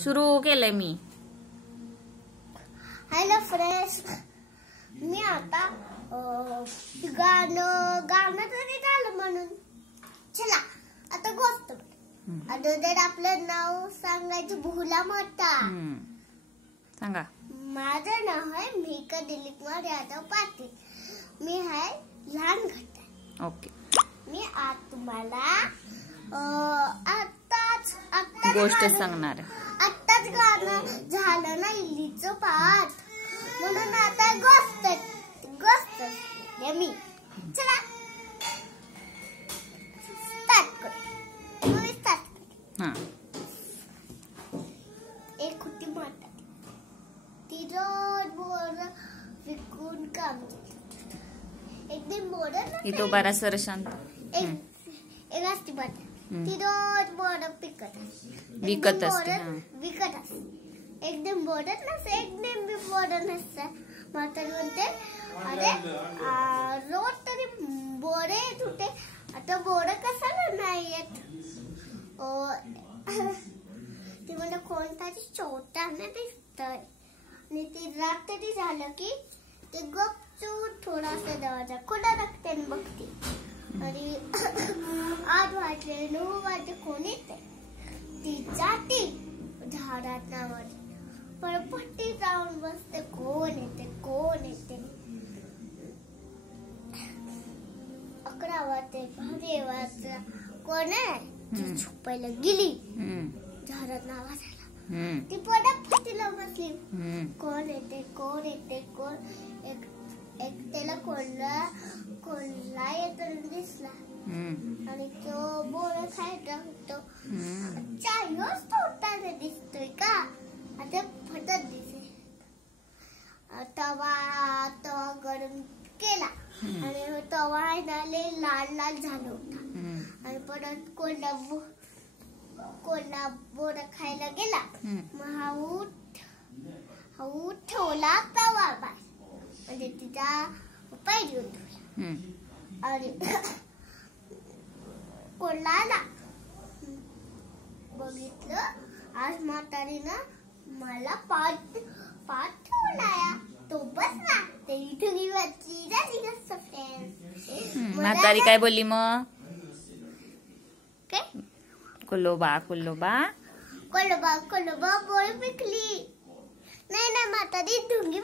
सुरू केलंय मी. Hello friends, मी आता गाणं तरी झालं म्हणून चला आता गोष्ट. अगोदर आपलं नाव सांगायचं भुला मोठा. सांगा. माझं नाव आहे मेघा दिलीप कुमार यादव पाटील. मी आहे लहान घट्ट. ओके. मी आज तुम्हाला आत्ताच गोष्ट सांगणार. आत्ताच गाणं झालं ना इल्लीचं पाठ, म्हणून आता गोष्ट मी चला स्टार्ट करू. एक होती माता, ती रोज बोर विकून काम करते. एक दिन बोर तो बारा सर शांत. एक असती माता, ती रोज बोर विकत असते. एक दिन बोरच नसते, एक दिन बी बोर नसतं. म्हातारी म्हणते, अरे रोज तरी बोरे येत होते, आता बोर कशाला नाही येत. ती म्हणजे कोणताची छोट्याने दिसतंय. आणि ती रात्री झालं की ते गपचूप थोडासा दरवाजा खुला रखते आणि बघते. आणि 8 वाजले 9 वाजले कोण येते. ती जाते झाडात नावाची पळपट्टी जाऊन बसते. कोण येते 11 वाजते 12 वाजता कोण आहे. ती झोपायला गेली झाडात नावाजायला. ती परत फटीला बसली. कोण येते एक त्याला कोणला येताना दिसला. आणि तो बोर खायचा होतो. चायच तोडताना दिसतोय का, आता फटत दिसे. तवा गरम केला आणि तवा लाल झाला होता. आणि परत कोणला बोर खायला गेला. मग हा ठेवला तवा बाय, म्हणजे तिचा पायरी उठवला. आणि कोणला आला, बघितलं आज म्हातारीनं मला पाठ ठेवलाय. तो बसला ते इथून वाची झाली फ्रेंड्स. म्हातारी काय बोलली मग? काय कोल्लोबा बोल पिकली. नाही म्हातारी ढुंगी